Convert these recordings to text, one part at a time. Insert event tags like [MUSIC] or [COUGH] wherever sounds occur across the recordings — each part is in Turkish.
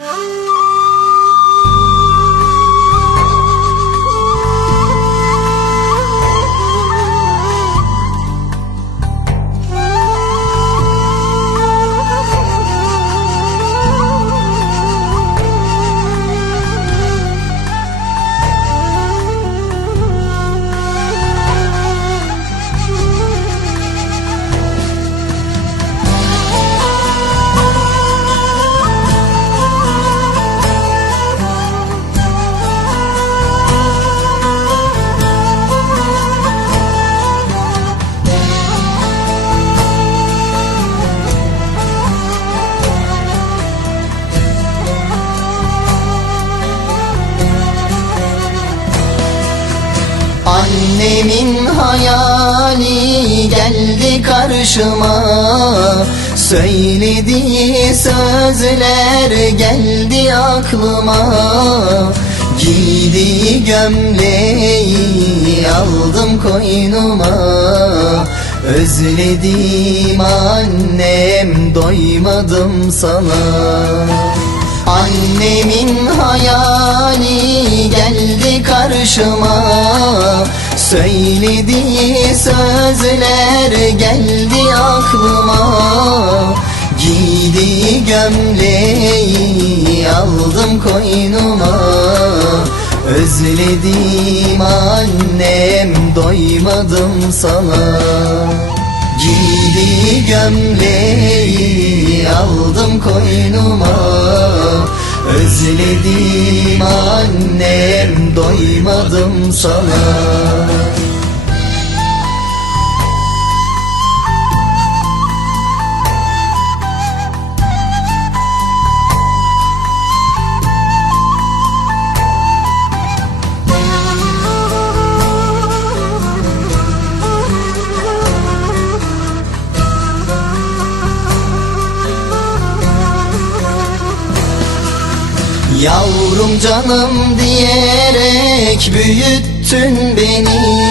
Ah! [LAUGHS] Annemin hayali geldi karşıma. Söylediği sözler geldi aklıma. Giydiği gömleği aldım koynuma. Özledim annem doymadım sana. Annemin hayali geldi karşıma Söylediği sözler geldi aklıma. Giydiği gömleği aldım koynuma. Özledim annem doymadım sana. Giydiği gömleği aldım koynuma Özledim annem doymadım sana Yavrum canım diyerek büyüttün beni.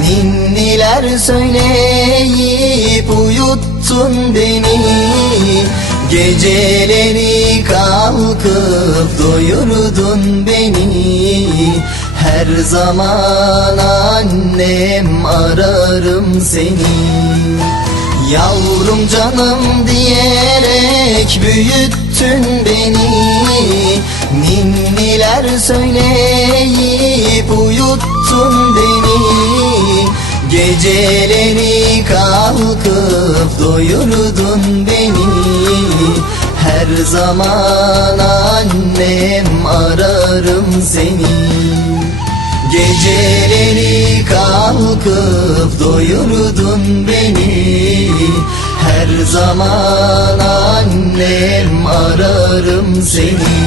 Ninniler söyleyip uyuttun beni. Geceleri kalkıp doyurdun beni. Her zaman annem ararım seni. Yavrum canım diyerek büyüttün beni Ninniler söyleyip uyuttun beni. Geceleri kalkıp doyurdun beni. Her zaman annem ararım seni. Geceleri kalkıp doyurdun beni Her zaman annem ararım seni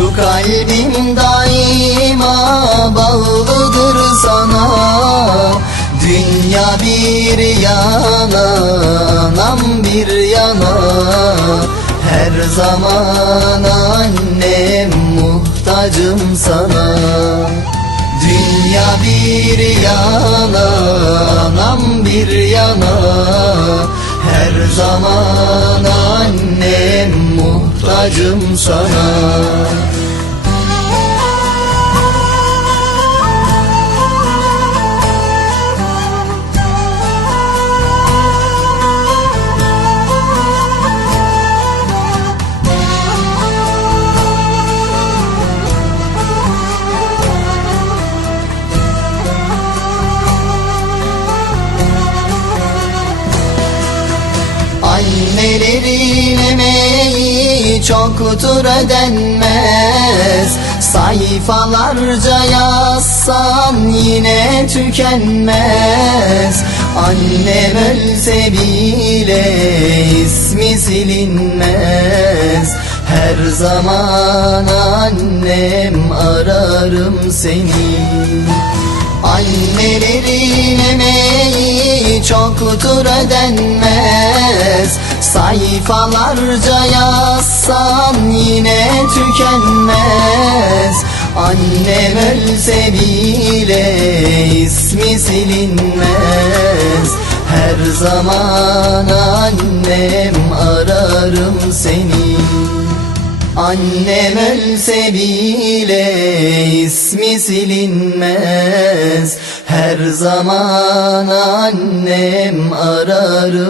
Şu kalbim daima bağlıdır sana. Dünya bir yana, anam bir yana. Her zaman annem muhtacım sana. Dünya bir yana, anam bir yana. Her zaman muhtacım sana çoktur ödenmez. Sayfalarca yazsan yine tükenmez. Annem ölse bile ismi silinmez. Her zaman annem ararım seni. Annelerin emeği çoktur ödenmez Sayfalarca yazsan yine tükenmez. Annem ölse bile ismi silinmez. Her zaman annem ararım seni. Annem ölse bile ismi silinmez. Her zaman annem ararım